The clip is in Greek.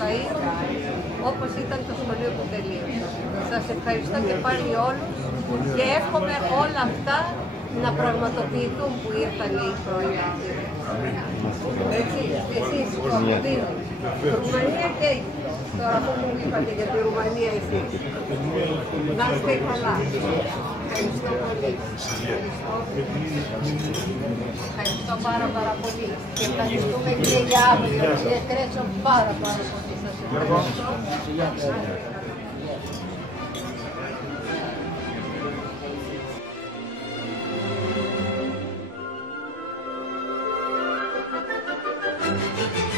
καΐν, όπως ήταν το σχολείο που τελείωσα. Σας ευχαριστώ και πάλι όλους και εύχομαι όλα αυτά να πραγματοποιηθούν που ήρθαν οι πρώην. Έτσι, εσείς το αποδίνω. Ρουμανία και τώρα που μου είπατε για τη Ρουμανία εσείς. Να είστε καλά. Ευχαριστώ πολύ. Ευχαριστώ πάρα πολύ. Και ευχαριστούμε και για αύριο. Κύριε Κρέτσο, πάρα πολύ. Σας ευχαριστώ. Thank you.